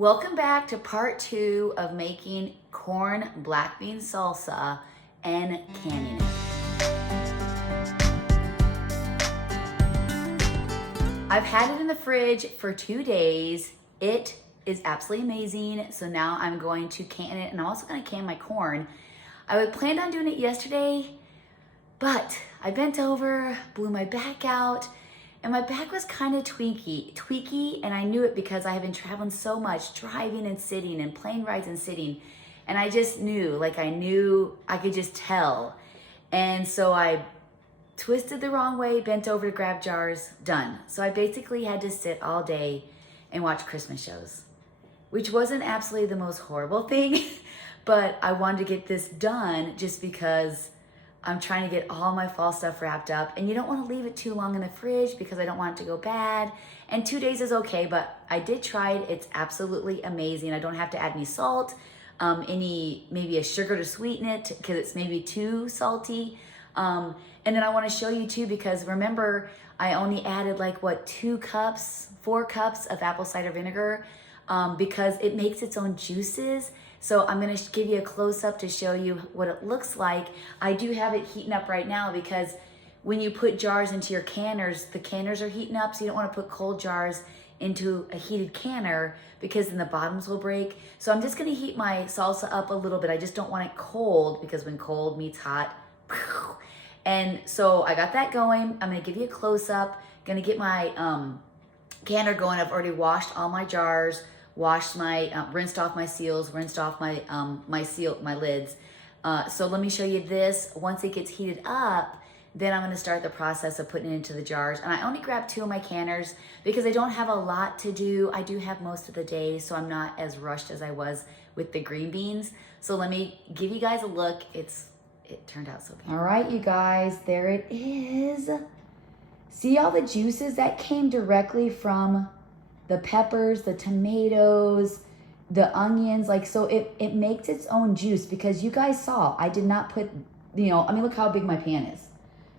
Welcome back to part 2 of making corn black bean salsa and canning it. I've had it in the fridge for 2 days. It is absolutely amazing. So now I'm going to can it, and I'm also going to can my corn. I had planned on doing it yesterday, but I bent over, blew my back out, and my back was kind of tweaky, and I knew it because I have been traveling so much, driving and sitting and plane rides and sitting. And I just knew, I could just tell. And so I twisted the wrong way, bent over to grab jars, done. So I basically had to sit all day and watch Christmas shows, which wasn't absolutely the most horrible thing, but I wanted to get this done just because I'm trying to get all my fall stuff wrapped up, and you don't want to leave it too long in the fridge because I don't want it to go bad. And 2 days is okay, but I did try it. It's absolutely amazing. I don't have to add any salt, maybe a sugar to sweeten it because it's maybe too salty. And then I want to show you too, because remember, I only added 4 cups of apple cider vinegar because it makes its own juices. So I'm gonna give you a close-up to show you what it looks like. I do have it heating up right now because when you put jars into your canners, the canners are heating up, so you don't wanna put cold jars into a heated canner because then the bottoms will break. So I'm just gonna heat my salsa up a little bit. I just don't want it cold because when cold meets hot, and so I got that going. I'm gonna give you a close-up. Gonna get my canner going. I've already washed all my jars, washed my, rinsed off my seals, rinsed off my my lids. So let me show you this. Once it gets heated up, then I'm gonna start the process of putting it into the jars. And I only grabbed 2 of my canners because I don't have a lot to do. I do have most of the day, so I'm not as rushed as I was with the green beans. So let me give you guys a look. It turned out so good. All right, you guys, there it is. See all the juices that came directly from the peppers, the tomatoes, the onions, so it makes its own juice because you guys saw, I did not put, look how big my pan is,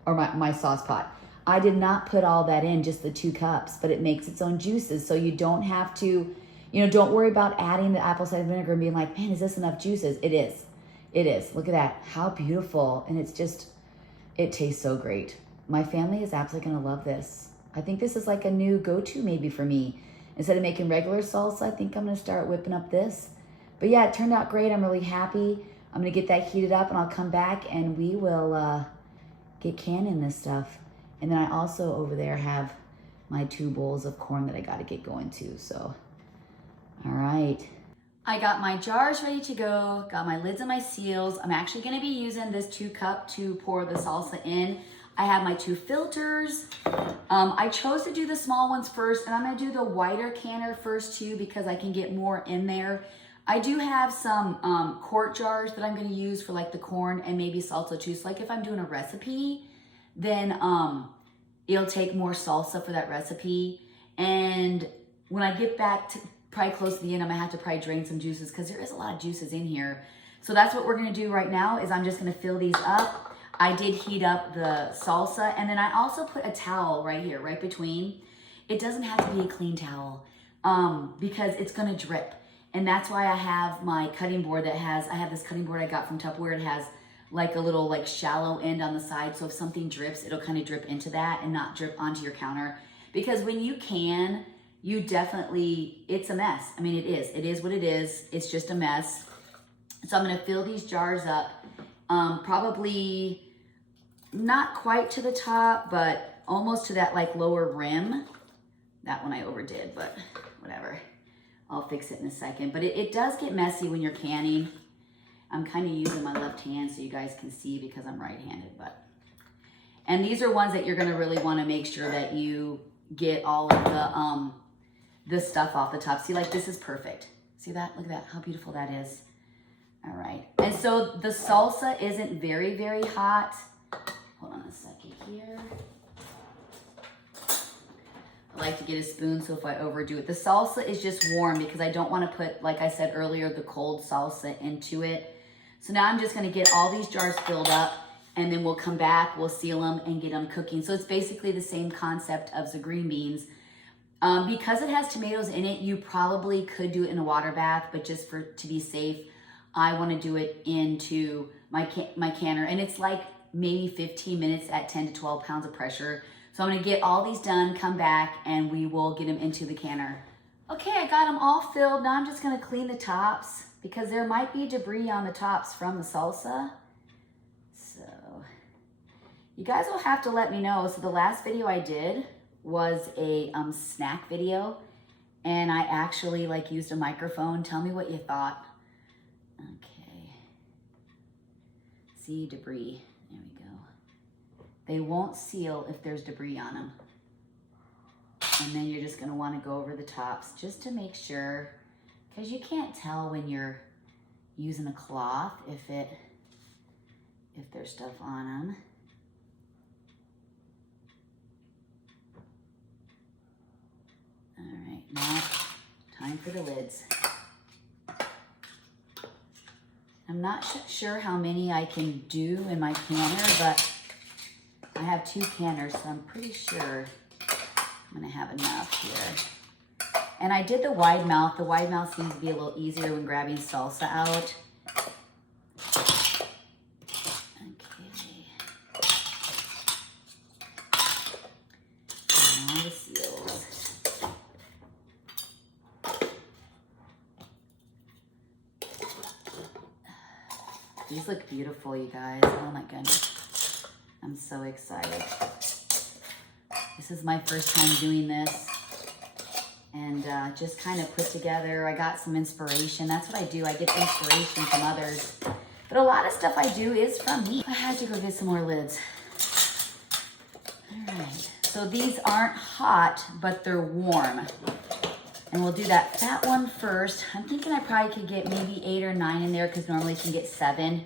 or my sauce pot. I did not put all that in, just the 2 cups, but it makes its own juices. So you don't have to, don't worry about adding the apple cider vinegar and being like, man, is this enough juices? It is. It is. Look at that. How beautiful. And it tastes so great. My family is absolutely going to love this. I think this is like a new go-to maybe for me. Instead of making regular salsa, I think I'm gonna start whipping up this. But yeah, it turned out great. I'm really happy. I'm gonna get that heated up and I'll come back and we will get canning this stuff. And then I also over there have my 2 bowls of corn that I gotta get going too, so. All right. I got my jars ready to go, got my lids and my seals. I'm actually gonna be using this 2 cup to pour the salsa in. I have my 2 filters. I chose to do the small ones first, and I'm gonna do the wider canner first too because I can get more in there. I do have some quart jars that I'm gonna use for the corn and maybe salsa too. So if I'm doing a recipe, then it'll take more salsa for that recipe. And when I get back to probably close to the end, I'm gonna have to probably drain some juices because there is a lot of juices in here. So that's what we're gonna do right now is I'm just gonna fill these up. I did heat up the salsa, and then I also put a towel right here, right between. It doesn't have to be a clean towel because it's gonna drip. And that's why I have my cutting board I have this cutting board I got from Tupperware. It has a little shallow end on the side. So if something drips, it'll kind of drip into that and not drip onto your counter. Because when you can, it's a mess. I mean, it is what it is. It's just a mess. So I'm gonna fill these jars up. Probably not quite to the top, but almost to that lower rim. That one I overdid, but whatever. I'll fix it in a second. But it does get messy when you're canning. I'm kind of using my left hand so you guys can see because I'm right-handed. And these are ones that you're gonna really wanna make sure that you get all of the stuff off the top. See, this is perfect. See that? Look at that, how beautiful that is. All right, and so the salsa isn't very, very hot. Hold on a second here. I like to get a spoon so if I overdo it. The salsa is just warm because I don't want to put, like I said earlier, the cold salsa into it. So now I'm just gonna get all these jars filled up and then we'll come back, we'll seal them and get them cooking. So it's basically the same concept of the green beans. Because it has tomatoes in it, you probably could do it in a water bath, but just to be safe, I want to do it into my canner, and it's like maybe 15 minutes at 10 to 12 pounds of pressure. So I'm going to get all these done, come back, and we will get them into the canner. Okay, I got them all filled. Now I'm just going to clean the tops because there might be debris on the tops from the salsa. So you guys will have to let me know. So the last video I did was a snack video, and I actually used a microphone. Tell me what you thought. Okay. See, debris. There we go. They won't seal if there's debris on them. And then you're just gonna wanna go over the tops just to make sure, because you can't tell when you're using a cloth if there's stuff on them. All right, now time for the lids. I'm not sure how many I can do in my canner, but I have 2 canners, so I'm pretty sure I'm gonna have enough here. And I did the wide mouth. The wide mouth seems to be a little easier when grabbing salsa out. Okay. Now the seals. These look beautiful, you guys. Oh my goodness. I'm so excited. This is my first time doing this. And just kind of put together, I got some inspiration. That's what I do. I get inspiration from others. But a lot of stuff I do is from me. I had to go get some more lids. All right. So these aren't hot, but they're warm. And we'll do that fat one first. I'm thinking I probably could get maybe 8 or 9 in there because normally you can get 7.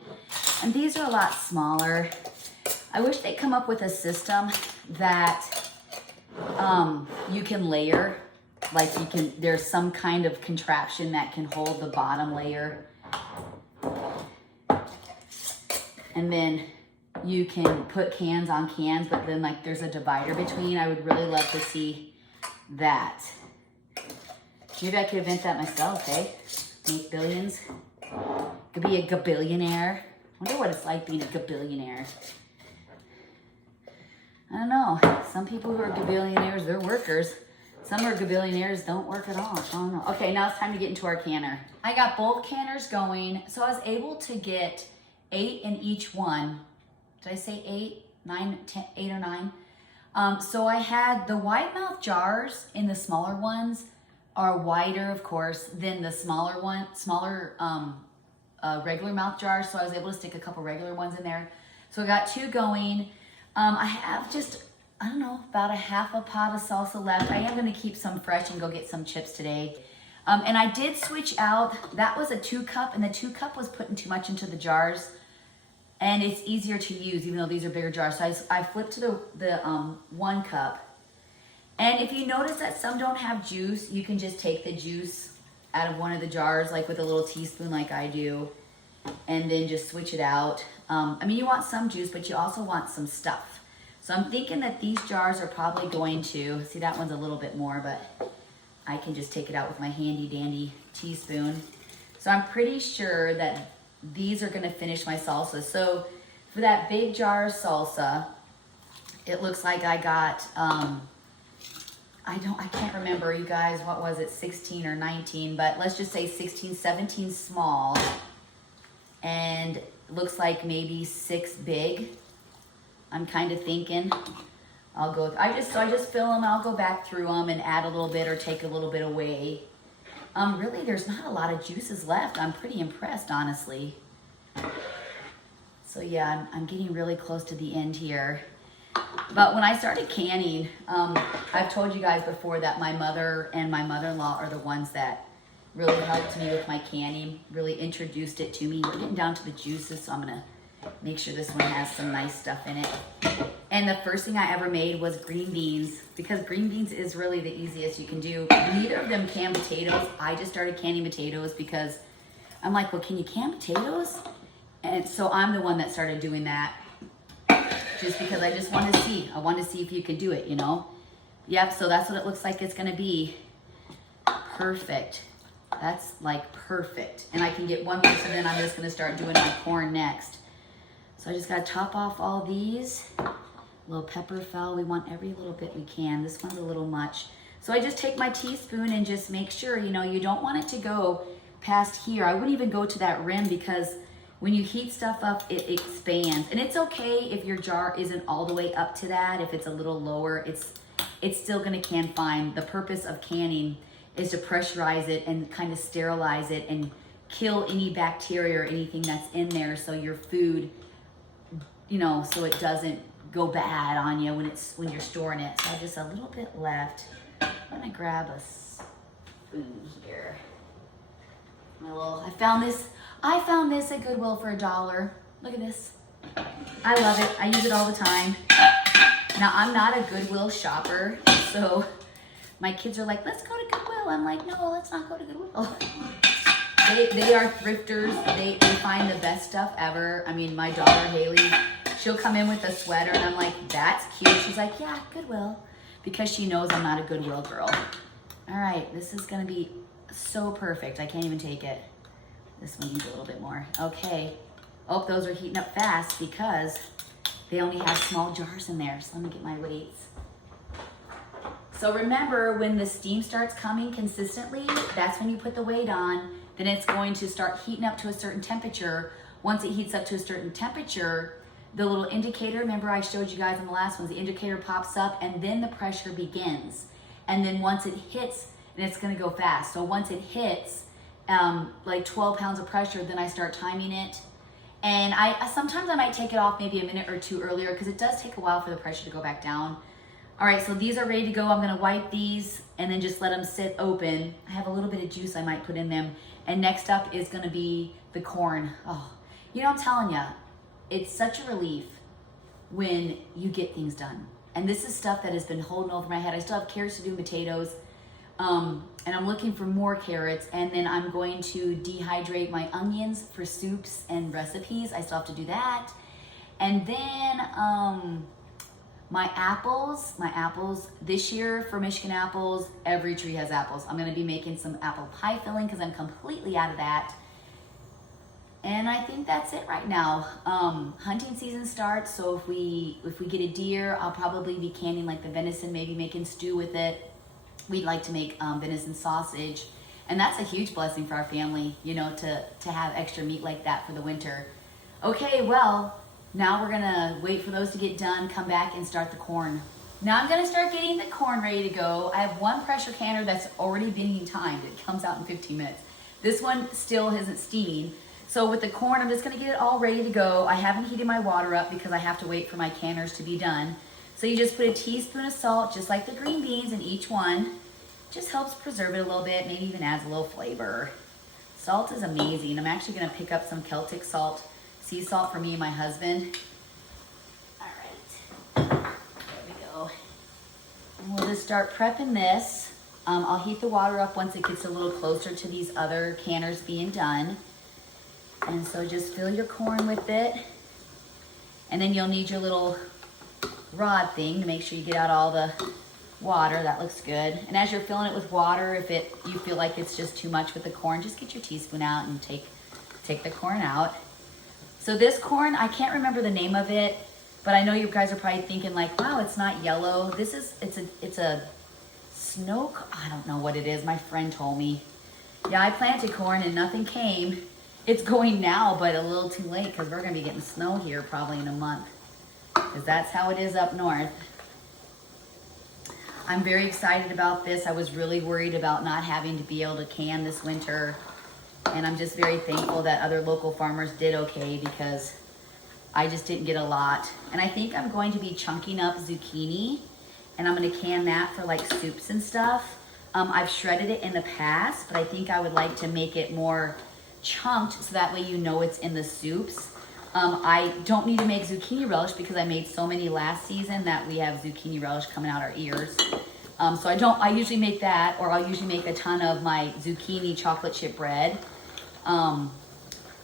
And these are a lot smaller. I wish they'd come up with a system that you can layer. Like there's some kind of contraption that can hold the bottom layer. And then you can put cans on cans, but then there's a divider between. I would really love to see that. Maybe I could invent that myself, eh? Make billions. Could be a gabillionaire. Wonder what it's like being a gabillionaire. I don't know. Some people who are gabillionaires, they're workers. Some are gabillionaires, don't work at all. I don't know. Okay, now it's time to get into our canner. I got both canners going, so I was able to get 8 in each one. Did I say 8? 9, 10, 8 or 9? So I had the wide mouth jars in the smaller ones are wider, of course, than the smaller regular mouth jars. So I was able to stick a couple regular ones in there. So I got 2 going. I have just, I don't know, about a half a pot of salsa left. I am gonna keep some fresh and go get some chips today. And I did switch out, that was a 2 cup, and the 2 cup was putting too much into the jars. And it's easier to use, even though these are bigger jars. So I flipped to the 1 cup. And if you notice that some don't have juice, you can just take the juice out of one of the jars, like with a little teaspoon like I do, and then just switch it out. I mean, you want some juice, but you also want some stuff. So I'm thinking that these jars are probably going to, see that one's a little bit more, but I can just take it out with my handy dandy teaspoon. So I'm pretty sure that these are gonna finish my salsa. So for that big jar of salsa, it looks like I got, I can't remember, you guys, what was it, 16 or 19, but let's just say 16, 17 small, and looks like maybe 6 big. I'm kind of thinking I just fill them, I'll go back through them and add a little bit or take a little bit away. Really, there's not a lot of juices left. I'm pretty impressed, honestly. So yeah, I'm getting really close to the end here. But when I started canning, I've told you guys before that my mother and my mother-in-law are the ones that really helped me with my canning, really introduced it to me. We're getting down to the juices, so I'm gonna make sure this one has some nice stuff in it. And the first thing I ever made was green beans, because green beans is really the easiest you can do. Neither of them can potatoes. I just started canning potatoes because I'm like, well, can you can potatoes? And so I'm the one that started doing that, just because I just wanted to see. I wanted to see if you could do it, you know? Yep, so that's what it looks like it's gonna be. Perfect. That's like perfect. And I can get one more, so then I'm just gonna start doing my corn next. So I just gotta top off all these. A little pepper fell, we want every little bit we can. This one's a little much. So I just take my teaspoon and just make sure, you know, you don't want it to go past here. I wouldn't even go to that rim because when you heat stuff up, it expands. And it's okay if your jar isn't all the way up to that. If it's a little lower, it's still gonna can fine. The purpose of canning is to pressurize it and kind of sterilize it and kill any bacteria or anything that's in there, so your food, you know, so it doesn't go bad on you when you're storing it. So I just a little bit left. I'm gonna grab a spoon here. I found this at Goodwill for $1. Look at this. I love it. I use it all the time. Now, I'm not a Goodwill shopper, so my kids are like, let's go to Goodwill. I'm like, no, let's not go to Goodwill. They are thrifters. They find the best stuff ever. I mean, my daughter, Haley, she'll come in with a sweater, and I'm like, that's cute. She's like, yeah, Goodwill, because she knows I'm not a Goodwill girl. All right, this is going to be so perfect. I can't even take it. This one needs a little bit more. Okay. Oh, those are heating up fast because they only have small jars in there. So let me get my weights. So remember, when the steam starts coming consistently, that's when you put the weight on. Then it's going to start heating up to a certain temperature. Once it heats up to a certain temperature, the little indicator, remember I showed you guys in the last ones, the indicator pops up and then the pressure begins. And then once it hits, and it's gonna go fast. So once it hits like 12 pounds of pressure, then I start timing it. And sometimes I might take it off maybe a minute or two earlier because it does take a while for the pressure to go back down. All right, so these are ready to go. I'm gonna wipe these and then just let them sit open. I have a little bit of juice I might put in them. And next up is gonna be the corn. Oh, you know, I'm telling you, it's such a relief when you get things done. And this is stuff that has been holding over my head. I still have carrots to do, potatoes, and I'm looking for more carrots. And then I'm going to dehydrate my onions for soups and recipes. I still have to do that. And then my apples this year for Michigan apples, every tree has apples. I'm gonna be making some apple pie filling because I'm completely out of that. And I think that's it right now. Hunting season starts, so if we get a deer, I'll probably be canning like the venison, maybe making stew with it. We'd like to make venison sausage, and that's a huge blessing for our family, you know, to have extra meat like that for the winter. Okay, well, now we're gonna wait for those to get done, come back and start the corn. Now I'm gonna start getting the corn ready to go. I have one pressure canner that's already been timed. It comes out in 15 minutes. This one still isn't steaming. So with the corn, I'm just gonna get it all ready to go. I haven't heated my water up because I have to wait for my canners to be done. So you just put a teaspoon of salt, just like the green beans, in each one. Just helps preserve it a little bit, maybe even adds a little flavor. Salt is amazing. I'm actually gonna pick up some Celtic salt, sea salt for me and my husband. All right, there we go. And we'll just start prepping this. I'll heat the water up once it gets a little closer to these other canners being done. And so just fill your corn with it. And then you'll need your little rod thing to make sure you get out all the water. That looks good. And as you're filling it with water, if you feel like it's just too much with the corn, just get your teaspoon out and take the corn out. So this corn, I can't remember the name of it, but I know you guys are probably thinking like, wow, it's not yellow. It's a snow, I don't know what it is. My friend told me. Yeah, I planted corn and nothing came. It's going now, but a little too late because we're gonna be getting snow here probably in a month, because that's how it is up north. I'm very excited about this. I was really worried about not having to be able to can this winter, and I'm just very thankful that other local farmers did okay because I just didn't get a lot. And I think I'm going to be chunking up zucchini, and I'm gonna can that for like soups and stuff. I've shredded it in the past, but I think I would like to make it more chunked so that way you know it's in the soups. I don't need to make zucchini relish because I made so many last season that we have zucchini relish coming out our ears. So I usually make that, or I'll usually make a ton of my zucchini chocolate chip bread. I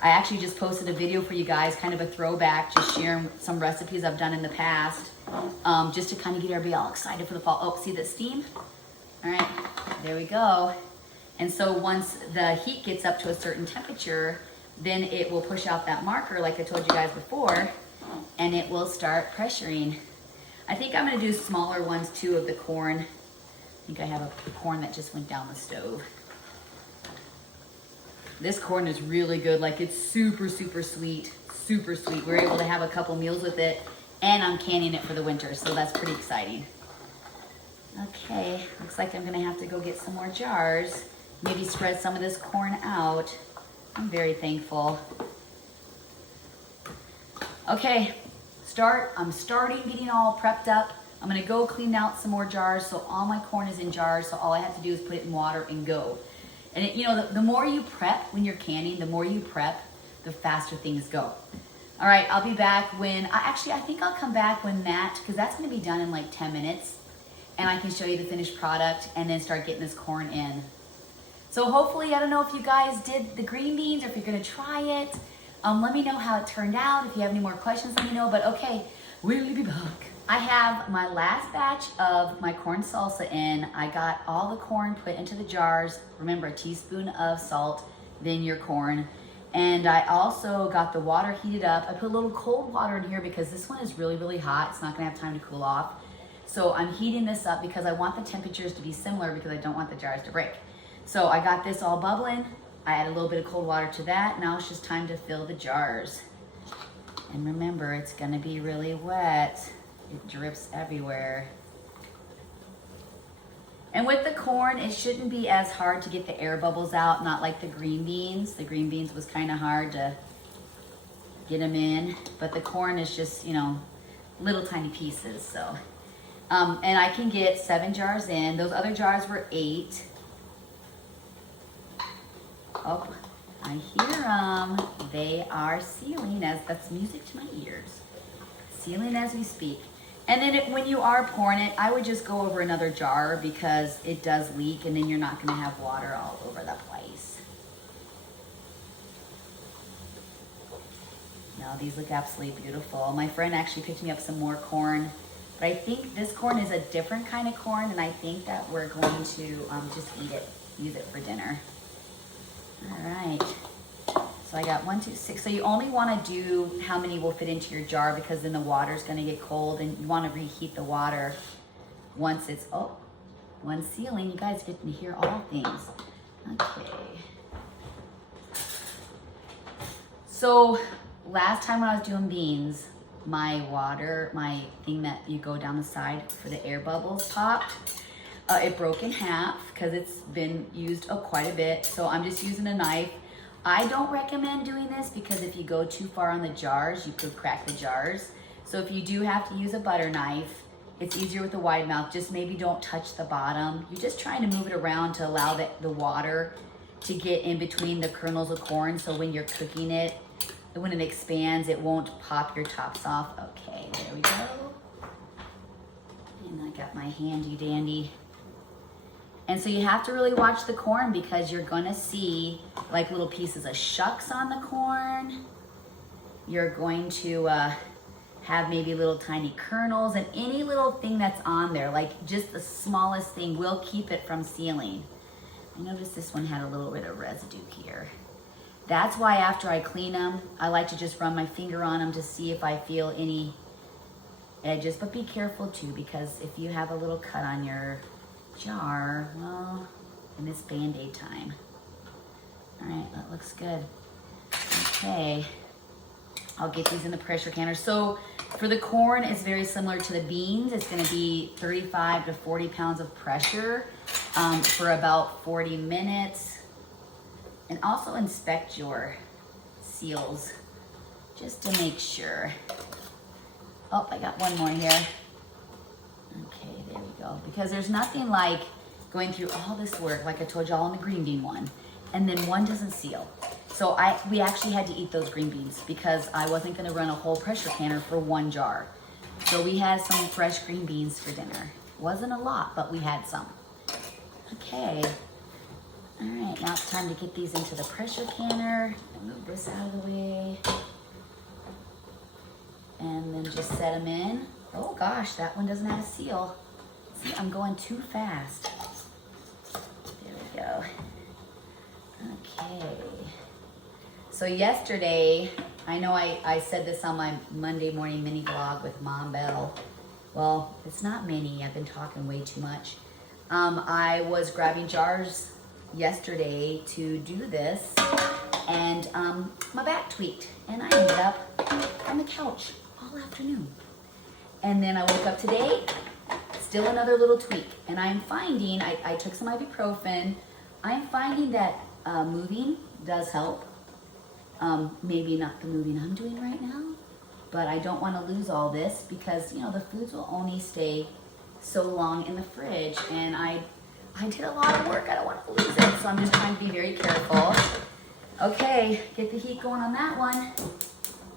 actually just posted a video for you guys, kind of a throwback, just sharing some recipes I've done in the past. just to kind of get everybody all excited for the fall. Oh, see the steam? All right, there we go. And so once the heat gets up to a certain temperature, then it will push out that marker like I told you guys before, and it will start pressuring. I think I'm gonna do smaller ones too of the corn. I think I have a corn that just went down the stove. This corn is really good. Like, it's super, super sweet, super sweet. We're able to have a couple meals with it, and I'm canning it for the winter, so that's pretty exciting. Okay, looks like I'm gonna have to go get some more jars. Maybe spread some of this corn out. I'm very thankful. Okay, I'm starting getting all prepped up. I'm gonna go clean out some more jars, so all my corn is in jars, so all I have to do is put it in water and go. And you know, the more you prep when you're canning, the more you prep, the faster things go. All right, I'll be back when, I think I'll come back when because that's gonna be done in like 10 minutes, and I can show you the finished product and then start getting this corn in. So hopefully, I don't know if you guys did the green beans or if you're gonna try it. Let me know how it turned out. If you have any more questions, let me know, but okay, we'll be back. I have my last batch of my corn salsa in. I got all the corn put into the jars. Remember, a teaspoon of salt, then your corn. And I also got the water heated up. I put a little cold water in here because this one is really, really hot. It's not gonna have time to cool off. So I'm heating this up because I want the temperatures to be similar because I don't want the jars to break. So I got this all bubbling. I add a little bit of cold water to that. Now it's just time to fill the jars. And remember, it's gonna be really wet. It drips everywhere. And with the corn, it shouldn't be as hard to get the air bubbles out, not like the green beans. The green beans was kind of hard to get them in, but the corn is just, you know, little tiny pieces, so. And I can get 7 jars in. Those other jars were 8. Oh, I hear them. They are sealing that's music to my ears. Sealing as we speak. And then when you are pouring it, I would just go over another jar because it does leak and then you're not gonna have water all over the place. No, these look absolutely beautiful. My friend actually picked me up some more corn, but I think this corn is a different kind of corn, and I think that we're going to just eat it, use it for dinner. All right. So I got 1, 2, 6. So you only want to do how many will fit into your jar because then the water's going to get cold and you want to reheat the water once it's, oh, one sealing. You guys get to hear all things. Okay. So last time when I was doing beans, my thing that you go down the side for the air bubbles popped. It broke in half because it's been used quite a bit. So I'm just using a knife. I don't recommend doing this because if you go too far on the jars, you could crack the jars. So if you do have to use a butter knife, it's easier with a wide mouth. Just maybe don't touch the bottom. You're just trying to move it around to allow the water to get in between the kernels of corn. So when you're cooking it, when it expands, it won't pop your tops off. Okay, there we go. And I got my handy dandy. And so you have to really watch the corn because you're gonna see like little pieces of shucks on the corn. You're going to have maybe little tiny kernels, and any little thing that's on there, like just the smallest thing, will keep it from sealing. I noticed this one had a little bit of residue here. That's why after I clean them, I like to just run my finger on them to see if I feel any edges, but be careful too, because if you have a little cut on your jar, well, then it's Band-Aid time. All right, that looks good. Okay, I'll get these in the pressure canner. So for the corn, it's very similar to the beans. It's gonna be 35 to 40 pounds of pressure for about 40 minutes. And also inspect your seals just to make sure. Oh, I got one more here. Okay, there we go. Because there's nothing like going through all this work, like I told y'all on the green bean one, and then one doesn't seal. So we actually had to eat those green beans because I wasn't gonna run a whole pressure canner for one jar. So we had some fresh green beans for dinner. Wasn't a lot, but we had some. Okay. All right, now it's time to get these into the pressure canner. Move this out of the way. And then just set them in. Oh gosh, that one doesn't have a seal. See, I'm going too fast. There we go. Okay. So yesterday, I know I said this on my Monday morning mini vlog with Mom Bell. Well, it's not mini, I've been talking way too much. I was grabbing jars yesterday to do this, and my back tweaked, and I ended up on the couch all afternoon. And then I woke up today, still another little tweak, and I'm finding, I took some ibuprofen, I'm finding that moving does help. Maybe not the moving I'm doing right now, but I don't want to lose all this because, you know, the foods will only stay so long in the fridge, and I did a lot of work. I don't want to lose it, so I'm just trying to be very careful. Okay, get the heat going on that one.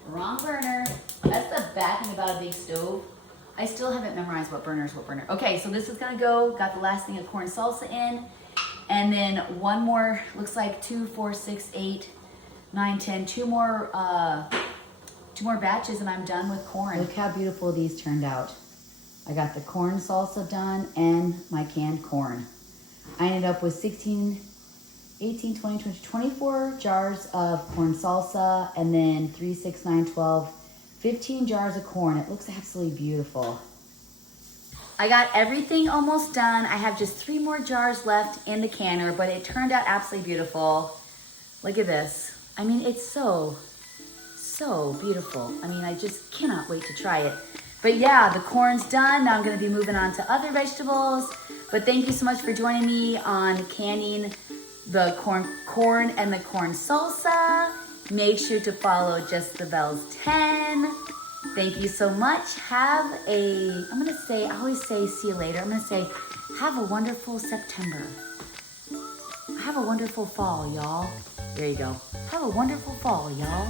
Wrong burner. That's the bad thing about a big stove. I still haven't memorized what burner is what burner. Okay, so this is gonna go, got the last thing of corn salsa in, and then one more, looks like 2, 4, 6, 8, 9, 10, two more batches and I'm done with corn. Look how beautiful these turned out. I got the corn salsa done and my canned corn. I ended up with 16, 18, 20, 20, 24 jars of corn salsa, and then 3, 6, 9, 12, 15 jars of corn. It looks absolutely beautiful. I got everything almost done. I have just 3 more jars left in the canner, but it turned out absolutely beautiful. Look at this. I mean, it's so beautiful. I mean, I just cannot wait to try it. But yeah, the corn's done. Now I'm gonna be moving on to other vegetables. But thank you so much for joining me on canning the corn and the corn salsa. Make sure to follow Just the Bells 10. Thank you so much. Have a, I'm gonna say, I always say see you later. I'm gonna say, have a wonderful September. Have a wonderful fall, y'all. There you go. Have a wonderful fall, y'all.